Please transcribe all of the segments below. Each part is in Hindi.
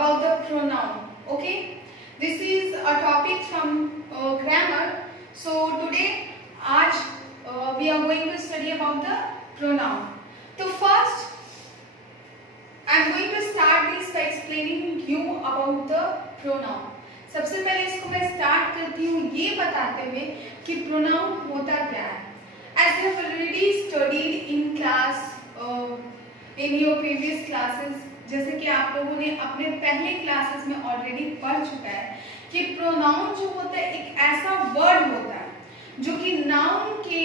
about the pronoun. Okay, this is a topic from grammar. So today, we are going to study about the pronoun. So first, I am going to start this by explaining you about the pronoun. सबसे पहले इसको मैं स्टार्ट करती हूँ ये बताते हुए कि प्रोनाउन होता क्या है. As we have already studied in class, in your previous classes, जैसे कि आप लोगों ने अपने पहले क्लासेस में ऑलरेडी पढ़ चुका है कि प्रोनाउन जो होता है एक ऐसा वर्ड होता है जो कि नाउन के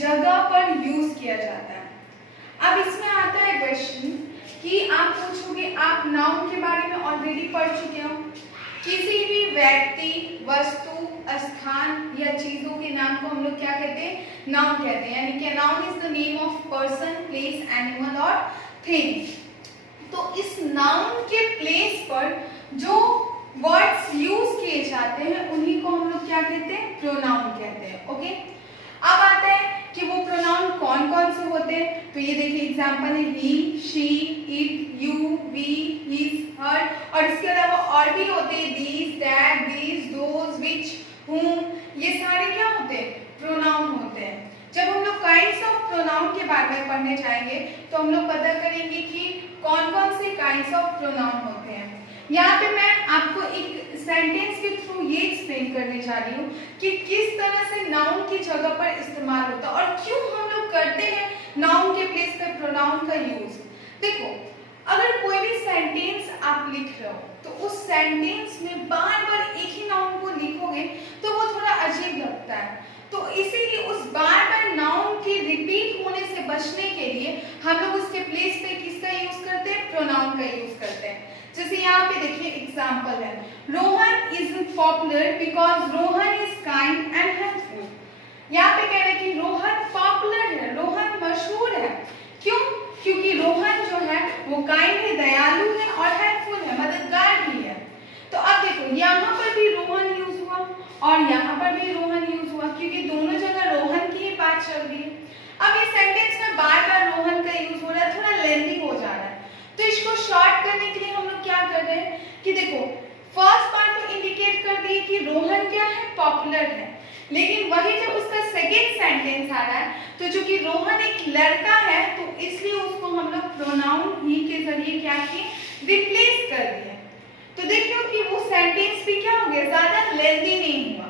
जगह पर यूज किया जाता है. अब इसमें आता है क्वेश्चन कि आप पूछोगे आप नाउन के बारे में ऑलरेडी पढ़ चुके हो. किसी भी व्यक्ति, वस्तु, स्थान या चीजों के नाम को हम लोग क्या कहते हैं? नाउन कहते हैं. यानी कि noun is the name of person, place, animal और थिंग. तो इस नाउन के प्लेस पर जो वर्ड्स यूज किए जाते हैं उन्हीं को हम लोग क्या कहते हैं? प्रोनाउन कहते हैं. ओके, अब आता है कि वो प्रोनाउन कौन कौन से होते हैं. तो ये देखिए एग्जांपल है he, she, it, you, we, his, her. और इसके अलावा और भी होते हैं these, that, these, those, which, whom. ये सारे क्या होते हैं? प्रोनाउन होते हैं. जब हम लोग काइंड्स ऑफ प्रोनाउन के बारे में पढ़ने जाएंगे तो हम लोग पता करेंगे कि कौन कौन से काइंड्स ऑफ प्रोनाउन होते हैं. यहाँ पे मैं आपको एक सेंटेंस के थ्रू ये एक्सप्लेन करने जा रही हूँ कि किस तरह से नाउन की जगह पर इस्तेमाल होता है और क्यों हम लोग करते हैं नाउन के प्लेस पे प्रोनाउन का यूज. देखो, अगर कोई भी सेंटेंस आप लिख रहे हो तो उस सेंटेंस में बार बार एक ही नाउन को लिखोगे तो वो थोड़ा अजीब लगता है. तो इसीलिए उस बार बार नाउन के रिपीट होने से बचने के लिए हम लोग उसके प्लेस पे किसका यूज करते हैं? प्रोनाउन का यूज करते हैं. जैसे यहाँ पे देखिए एग्जांपल है, Rohan is popular because Rohan is kind and helpful. यहाँ पे कह रहे हैं कि रोहन पॉपुलर है, रोहन मशहूर है. क्यों? क्योंकि रोहन जो है वो काइंड है, दयालु है और हेल्पफुल है, मददगार भी है. तो अब देखो यहाँ पर भी रोहन यूज हुआ और यहाँ पर भी रोहन यूज हुआ क्योंकि दोनों जगह रोहन की ही बात चल रही है. अब इस सेंटेंस में बार बार रोहन का यूज हो रहा है, थोड़ा लेंथी हो जा रहा है. तो इसको शॉर्ट करने के लिए हम लोग क्या कर रहे हैं कि देखो फर्स्ट पार्ट तो इंडिकेट कर दिए कि रोहन क्या है? पॉपुलर है. लेकिन वही जब उसका सेकेंड सेंटेंस आ रहा है तो चूंकि रोहन एक लड़का है तो इसलिए उसको हम लोग प्रोनाउन ही के जरिए क्या किए? रिप्लेस कर दिए. तो देखिए कि वो सेंटेंस भी क्या हो गया? ज्यादा लेंथी नहीं हुआ.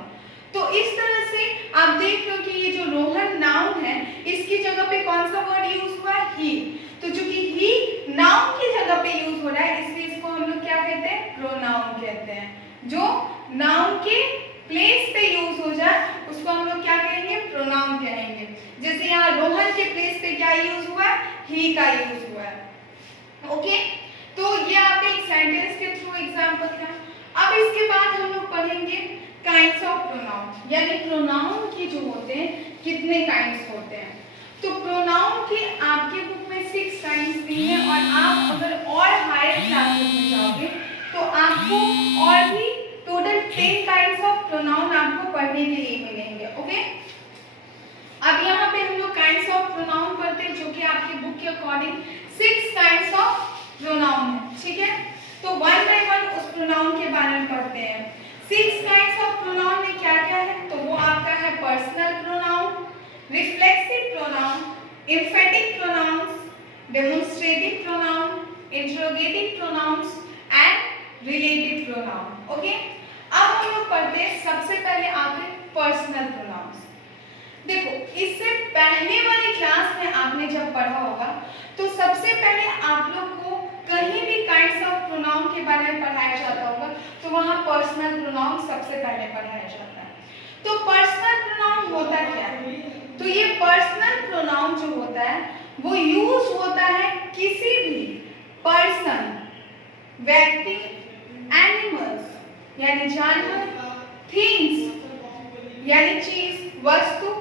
तो इस तरह से आप देख लो कि ये जो रोहन नाउन है इसकी जगह पे कौन सा वर्ड यूज हुआ? ही. तो चूंकि ही नाउन की जगह पे यूज हो रहा है इसलिए इसको हम लोग क्या कहते हैं? प्रोनाउन कहते हैं. जो नाउन के प्लेस पे यूज हो जाए उसको हम लोग क्या कहेंगे? प्रोनाउन कहेंगे. जैसे यहाँ रोहन के प्लेस पे क्या यूज हुआ है? ही का यूज हुआ है. ओके, तो ये आप एक सेंटेंस के थ्रू एग्जांपल था. अब इसके बाद हम लोग पढ़ेंगे काइंड्स ऑफ प्रोनाउन, यानी प्रोनाउन के जो होते हैं कितने काइंड्स होते हैं. तो प्रोनाउन के आपके बुक में 6 काइंड्स दी हैं और आप अगर और हायर क्लासेस में जाओगे तो आपको और भी टोटल 10 काइंड्स ऑफ प्रोनाउन आपको पढ़ने के लिए मिलेंगे. ओके, अब यहाँ पे हम लोग काइंड्स ऑफ प्रोनाउन पढ़ते हैं जो कि आपके बुक के अकॉर्डिंग 6 काइंड्स ऑफ प्रोनाउन है. ठीक है, तो वन बाय वन उस प्रोनाउन के बारे में पढ़ते हैं. 6 काइंड्स ऑफ प्रोनाउन में क्या क्या है? तो वो आपका है personal pronoun, reflexive pronoun, emphatic pronouns, demonstrative pronoun, interrogative pronouns and relative pronoun. Okay, अब हम लोग पढ़ते हैं सबसे पहले आते पर्सनल प्रोनाउंस. देखो इससे पहले वाली क्लास में आपने जब पढ़ा होगा तो सबसे पहले आप लोग को कहीं भी काइंड्स ऑफ प्रोनाउन के बारे में पढ़ाया जाता होगा तो वहां पर्सनल प्रोनाउन सबसे पहले पढ़ाया जाता है. तो पर्सनल प्रोनाउन होता क्या है? तो ये पर्सनल प्रोनाउन जो होता है वो यूज होता है किसी भी पर्सन, व्यक्ति, एनिमल्स यानी जानवर, थिंग्स यानी चीज, वस्तु,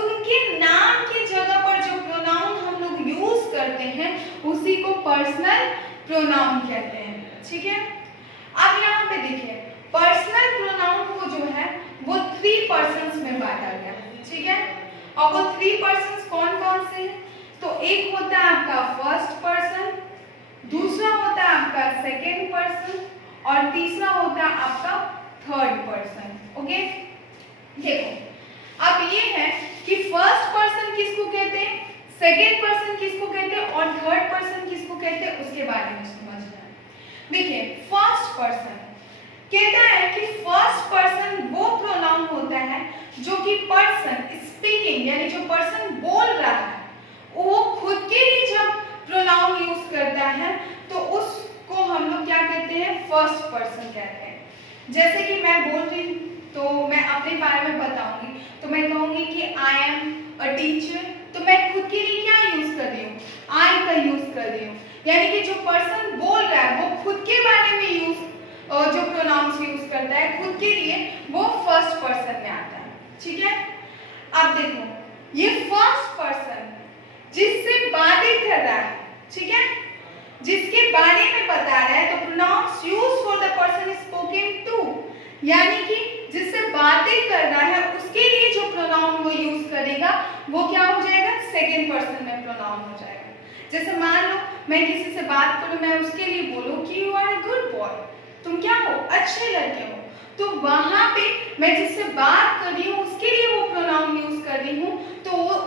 उनके नाम की जगह पर जो प्रोनाउन हम लोग यूज करते हैं उसी को पर्सनल प्रोनाउन कहते हैं. ठीक है, अब यहाँ पे देखिए पर्सनल प्रोनाउन को जो है वो 3 पर्सन्स में बांटा गया. ठीक है, और वो 3 पर्सन्स कौन कौन से हैं? तो एक होता है आपका फर्स्ट पर्सन, दूसरा होता है आपका सेकेंड पर्सन और तीसरा होता है आपका थर्ड पर्सन। ओके, देखो अब ये है कि फर्स्ट पर्सन किसको कहते हैं, सेकेंड पर्सन किसको कहते हैं और थर्ड पर्सन किसको कहते हैं, उसके बारे में समझना है। देखिए फर्स्ट पर्सन कहता है कि फर्स्ट पर्सन वो प्रोनाउन होता है जो कि पर्सन स्पीकिंग यानी जो पर्सन बोल रहा है वो खुद के लिए जब प्रोनाउन यूज करता है तो उसको हम लोग क्या कहते हैं, फर्स्ट पर्सन कहते हैं। जैसे कि मैं बोल रही हूँ तो मैं अपने बारे में बताऊंगी, तो मैं कहूंगी कि आई एम अ टीचर, तो मैं खुद के लिए क्या यूज कर रही हूँ, आई का यूज कर रही हूँ। यानी कि जो पर्सन बोल रहा है वो खुद के बारे में जो प्रोनाउंस यूज करता है खुद के लिए, वो फर्स्ट पर्सन में आता है। ठीक है, अब देखो ये फर्स्ट पर्सन जिससे बातें कर रहा है, ठीक है, जिसके बारे में बता रहा है, तो pronouns use for the person spoken to, यानी कि जिससे बातें कर रहा है उसके लिए जो प्रोनाउन वो यूज करेगा वो क्या हो जाएगा, सेकेंड पर्सन में प्रोनाउन हो जाएगा। जैसे मान लो मैं किसी से बात करूं, मैं उसके लिए बोलूं कि you are a good boy, तुम क्या हो, अच्छे लड़के हो, तो वहां पे मैं जिससे बात कर रही हूँ उसके लिए वो प्रोनाउन यूज कर रही हूँ, तो वो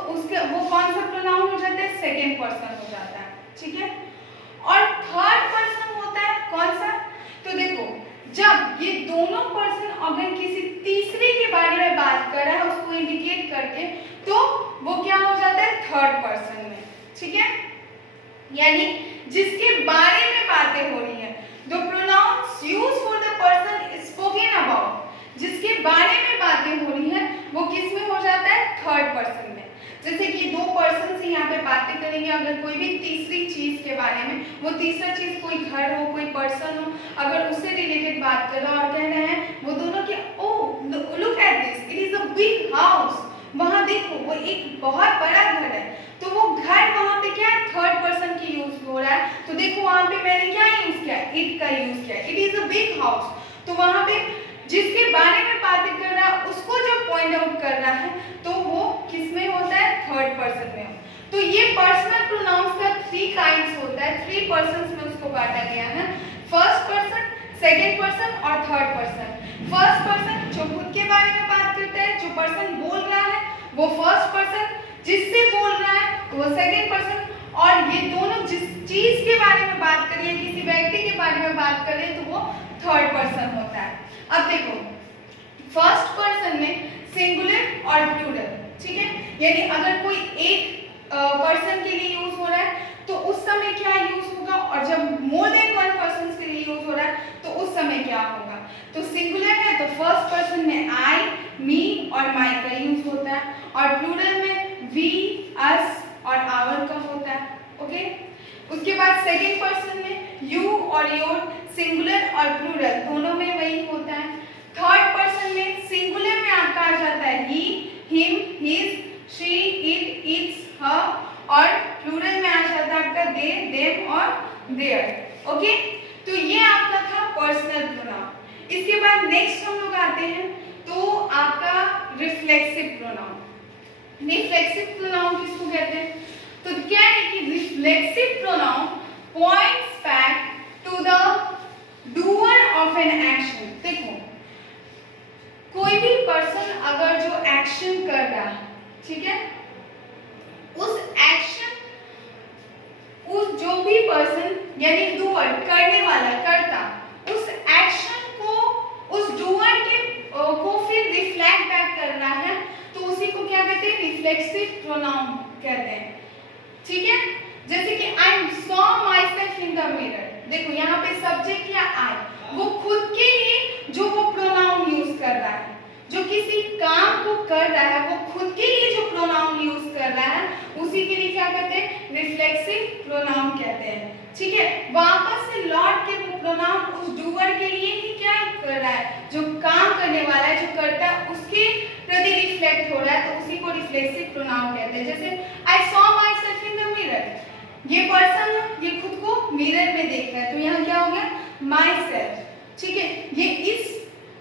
कौन सा प्रोनाउन हो जाता है, सेकेंड पर्सन हो जाता है। ठीक है, और थर्ड पर्सन होता है कौन सा, तो देखो जब ये दोनों पर्सन अगर किसी तीसरे के बारे में बात कर रहा है उसको इंडिकेट करके, तो वो क्या हो जाता है, थर्ड पर्सन में। ठीक है, यानी जिसके बारे में बातें हो रही है, the pronounce used for the person spoken about, जिसके बारे में बातें हो रही है वो किस में हो जाता है, थर्ड पर्सन में। जैसे कि दो पर्सन से यहाँ पे बातें करेंगे, अगर कोई भी तीसरी चीज के बारे में, वो तीसरा चीज कोई घर हो, कोई पर्सन हो, अगर उससे रिलेटेड बात कर रहा है और कह रहे हैं वो दोनों के, oh look at this, it is a big house, वहां देखो वो एक बहुत बड़ा घर है, तो वो घर वहां पे क्या है, थर्ड पर्सन की यूज हो रहा है, तो देखो वहां पे मैंने क्या यूज किया, इट का यूज किया, it is a big house, तो वहां पे जिसके बारे में बातें कर रहा है उसको जब पॉइंट आउट कर रहा है तो वो किस में होता है, थर्ड पर्सन में। तो ये पर्सनल प्रोनाउंस का 3 काइंड्स होता है, 3 पर्सन्स में उसको बांटा गया है, फर्स्ट पर्सन, सेकेंड पर्सन और थर्ड पर्सन। फर्स्ट पर्सन जो खुद के बारे में बात करता है, जो पर्सन बोल रहा है वो फर्स्ट पर्सन, जिससे बोल रहा है वो सेकेंड पर्सन, और ये दोनों जिस चीज के बारे में बात कर रही है, किसी व्यक्ति के बारे में बात कर रहे हैं, तो वो थर्ड पर्सन होता है। अब देखो फर्स्ट पर्सन में सिंगुलर और प्लूरल, ठीक है, यानी अगर कोई एक पर्सन के लिए यूज हो रहा है तो उस समय क्या यूज होगा, और जब मोर देन वन पर्सन के लिए यूज हो रहा है तो उस समय क्या होगा। तो सिंगुलर है तो फर्स्ट पर्सन में आई, मी और माई का यूज होता है, और प्लूरल में वी, अस और आवर का होता है। ओके, उसके बाद सेकेंड पर्सन में यू और योर, सिंगुलर और प्लूरल दोनों में वही होता है। थर्ड पर्सन में सिंगुलर में आपका आ जाता है he, him, his, she, it, its, her, और प्लूरल में आ जाता है आपका दे, देम और देयर। ओके, तो ये आपका था पर्सनल प्रोनाउन। इसके बाद नेक्स्ट हम लोग आते हैं तो आपका रिफ्लेक्सिव प्रोनाउन। रिफ्लेक्सिव प्रोनाउन किसको कहते हैं, तो क्या है कि reflexive pronoun points back to the doer of an action. देखो कोई भी पर्सन अगर जो एक्शन कर रहा है, ठीक है, उस एक्शन, उस जो भी पर्सन यानी डूअर, करने वाला, करता, उस एक्शन को उस डूअर के को फिर रिफ्लेक्ट बैक कर रहा है, तो उसी को क्या कहते हैं, रिफ्लेक्सिव प्रोनाउन कहते हैं। ठीक है, जैसे कि I saw my self in the mirror, देखो यहाँ पे सब्जेक्ट या आई, वो खुद के लिए जो वो प्रोनाउन यूज कर रहा है, जो किसी काम को कर रहा है वो खुद के लिए जो प्रोनाउन यूज कर रहा है उसी के लिए क्या कहते हैं, रिफ्लेक्सिव प्रोनाउन कहते हैं। ठीक है, वापस से लौट के वो प्रोनाउन उस डूअर के लिए ही क्या कर रहा है, जो काम करने वाला है, जो करता है, उसके प्रति रिफ्लेक्ट हो रहा है, तो उसी को रिफ्लेक्सिव प्रोनाउन कहते हैं। जैसे I saw my self in the mirror, ये पर्सन ये खुद को मिरर में देख रहा है, तो यहाँ क्या हो गया, माई सेल्फ। ठीक है, ये इस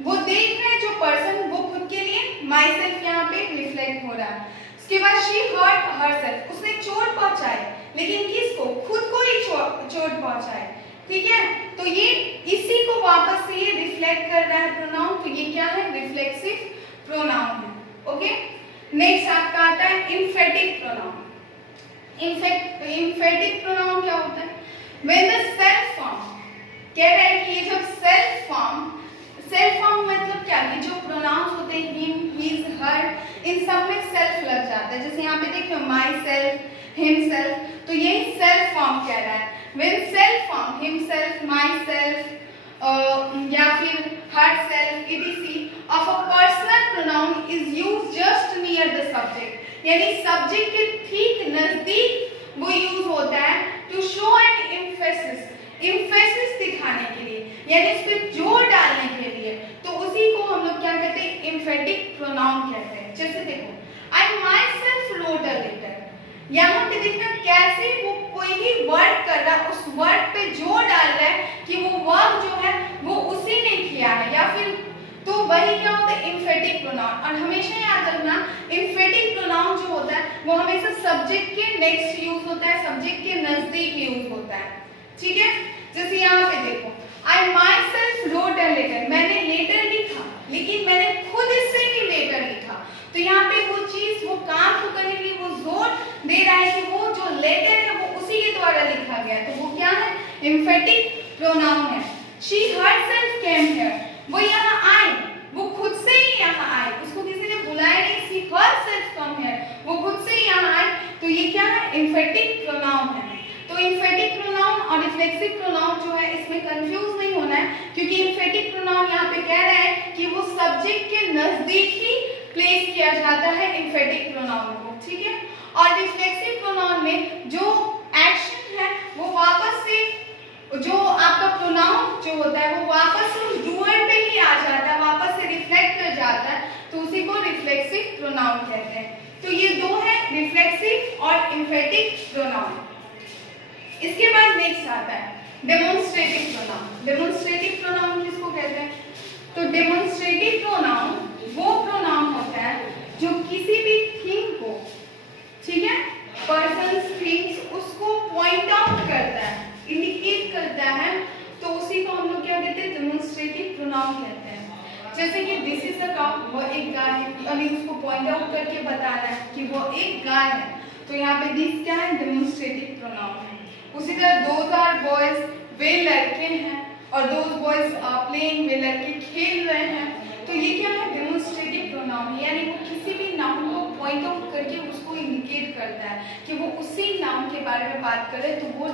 वो देख रहे हैं जो पर्सन, वो खुद के लिए माई सेल्फ यहाँ पे रिफ्लेक्ट हो रहा है। उसके बाद शी हर्ट हरसेल्फ, उसने चोट पहुंचाई, लेकिन किसको, खुद को ही चोट पहुंचाई। ठीक है, तो ये इसी को वापस से ये रिफ्लेक्ट कर रहा है प्रोनाउन, तो ये क्या है, रिफ्लेक्सिव प्रोनाउन है। ओके, नेक्स्ट आपका आता है इम्फेटिक प्रोनाउन। इम्फेटिक प्रोनाउन क्या होता है, व्हेन द सेल्फ फॉर्म, कह रहा है कि ये जब सेल्फ फॉर्म मतलब क्या, कि जो प्रोनाउंस होते हैं हिम, हिज, हर, इन सब में सेल्फ लग जाता है। जैसे यहाँ पे देखिए माई सेल्फ, हिम सेल्फ, तो यही सेल्फ फॉर्म कह रहा है। When self form, himself, myself या फिर herself, etc of a personal pronoun is used just near the subject, यानी सब्जेक्ट के ठीक नजदीक वो यूज होता है to show an emphasis, emphasis दिखाने के लिए, यानी इस पे जोर डालने के लिए, तो उसी को हम लोग क्या कहते हैं, एम्फेटिक प्रोनाउन कहते हैं। जैसे देखो I myself wrote a letter, यहाँ पे देखना कैसे वो कोई भी वर्ड कर रहा है, उस वर्ड पे जोर डाल रहा है कि वो वर्ड जो है वो उसी ने किया है, या फिर तो वही क्या होता है, एम्फेटिक प्रोनाउन। और हमेशा याद रखना एम्फेटिक प्रोनाउन जो होता है वो हमेशा सब्जेक्ट के नेक्स्ट यूज होता है, सब्जेक्ट के नजदीक यूज होता है, ठीक है। जैसे यहाँ पे देखो I myself wrote a letter, मैंने लेटर लिखा, लेकिन मैंने खुद से ही लेटर लिखा, तो यहाँ पे वो चीज, वो काम को करने के लिए वो जोर दे रहा है कि वो जो लेटर है वो उसी के द्वारा लिखा गया है, तो वो क्या है, एम्फेटिक प्रोनाउन है। शी हरसेल्फ केम हियर, वो यहाँ आई, वो खुद से ही यहाँ आई, उसको किसी ने बुलाया नहीं, शी हरसेल्फ कम हियर, वो खुद से ही यहाँ आई, तो ये क्या है, एम्फेटिक प्रोनाउन है। तो एम्फेटिक प्रोनाउन और रिफ्लेक्सिव प्रोनाउन जो है इसमें कंफ्यूज नहीं होना है, क्योंकि एम्फेटिक प्रोनाउन यहाँ पे कह रहा है कि वो सब्जेक्ट के नजदीक ही प्लेस किया जाता है एम्फेटिक प्रोनाउन को, ठीक है। और रिफ्लेक्सिव प्रोनाउन में जो एक्शन है वो वापस से, जो आपका प्रोनाउन जो होता है वो वापस उस डूअर पे ही आ जाता है, वापस से रिफ्लेक्ट कर जाता है, तो उसी को रिफ्लेक्सिव प्रोनाउन कहते हैं। तो ये दो है, रिफ्लेक्सिव और एम्फेटिक प्रोनाउन। इसके बाद नेक्स्ट आता है डेमोन्स्ट्रेटिव प्रोनाउन। डेमोन्स्ट्रेटिव प्रोनाउन किसको कहते हैं, तो डेमोन्स्ट्रेटिव प्रोनाउन वो प्रोनाउन होता है जो किसी भी थिंग को, ठीक है, पर्सन्स, थिंग्स, उसको पॉइंट आउट करता है, इंडिकेट करता है, तो उसी को हम लोग क्या कहते हैं, डेमोन्स्ट्रेटिव प्रोनाउन कहते हैं। जैसे कि दिस इज अ काउ, वो एक गाय है, यानी उसको पॉइंट आउट करके बताना है कि वो एक गाय है, तो यहाँ पे दिस क्या है, डेमोन्स्ट्रेटिव प्रोनाउन है। उसी तरह दोज आर बॉयज, वे लड़के हैं, और दोज बॉयज आर प्लेइंग, वे लड़के खेल रहे हैं, तो ये क्या है, डेमोन्स्ट्रेटिव प्रोनाउन है, यानी वो किसी भी नाउन को पॉइंट आउट करके उसको इंडिकेट करता है कि वो उसी नाउन के बारे में बात करे, तो वो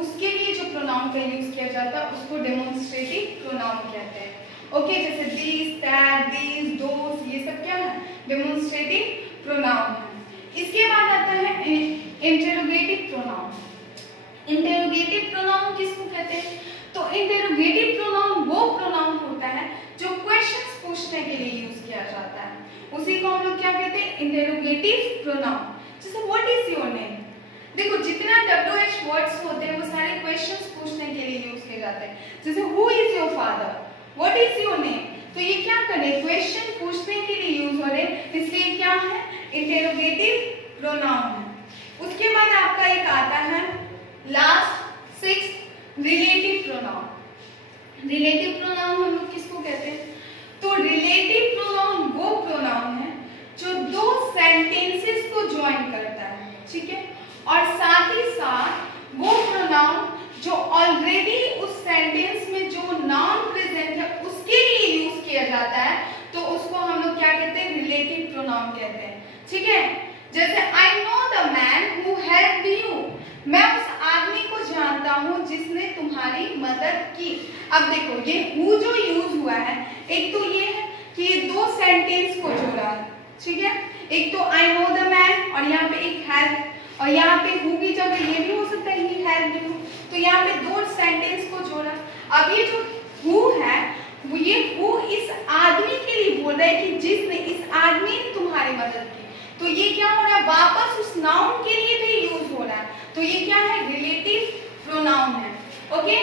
उसके लिए जो प्रोनाउन का यूज किया जाता है उसको डेमोन्स्ट्रेटिव प्रोनाउन कहते हैं। ओके, जैसे दिस, दैट, दीज, दोस, ये सब क्या है, डेमोन्स्ट्रेटिव प्रोनाउन है। इसके बाद आता है इंटेरोगेटिव प्रोनाउन। इंटेरोगेटिव प्रोनाउन किसको कहते हैं, तो इंटेरोगेटिव प्रोनाउन वो प्रोनाउन होता है जो क्वेश्चंस पूछने के लिए यूज किया जाता है, उसी को हम लोग क्या कहते हैं, इंटेरोगेटिव प्रोनाउन। जैसे व्हाट इज योर नेम, देखो जितना WH वर्ड्स होते हैं वो सारे क्वेश्चंस पूछने के लिए यूज किए जाते हैं। जैसे who is your father, what is your name, तो ये क्या करे, क्वेश्चन पूछने के लिए यूज हो रहे, इसलिए क्या है, इंटेरोगेटिव प्रोनाउन है। उसके बाद आपका एक आता है last, sixth, relative pronoun. Relative pronoun हम लोग किसको कहते हैं, तो रिलेटिव प्रोनाउन वो प्रोनाउन है जो दो सेंटेंसेस को ज्वाइन करता है, ठीक है, और साथ ही साथ वो प्रोनाउन जो ऑलरेडी उस सेंटेंस में जो नाउन प्रेजेंट है उसके लिए यूज किया जाता है, तो उसको हम लोग क्या कहते हैं, रिलेटिव प्रोनाउन कहते हैं, ठीक है। जैसे I know the man who helped you, मैं उस आदमी को जानता हूँ जिसने तुम्हारी मदद की। अब देखो ये हु जो यूज हुआ है, एक तो ये है कि ये दो सेंटेंस को जोड़ा है, ठीक है, एक तो आई नो द मैन और यहाँ पे एक हेल्प, और यहाँ पे हु की जगह ये भी हो सकता है ही हेल्प यू, तो यहाँ पे दो सेंटेंस को जोड़ा। अब ये जो हु है वो ये हु इस आदमी के लिए बोल रहा है कि जिसने, इस आदमी ने तुम्हारी मदद की, तो ये क्या हो रहा है, वापस उस नाउन के लिए भी यूज हो रहा है, तो ये क्या है, रिलेटिव प्रोनाउन है। ओके,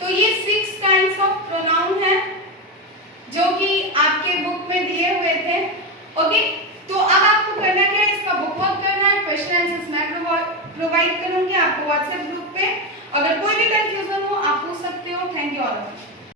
तो ये 6 काइंड्स ऑफ प्रोनाउन है जो कि आपके बुक में दिए हुए थे। ओके, तो अब आपको करना क्या है, इसका बुक वर्क करना है, क्वेश्चन आंसर्स मैं प्रोवाइड करूंगी आपको व्हाट्सएप ग्रुप पे। अगर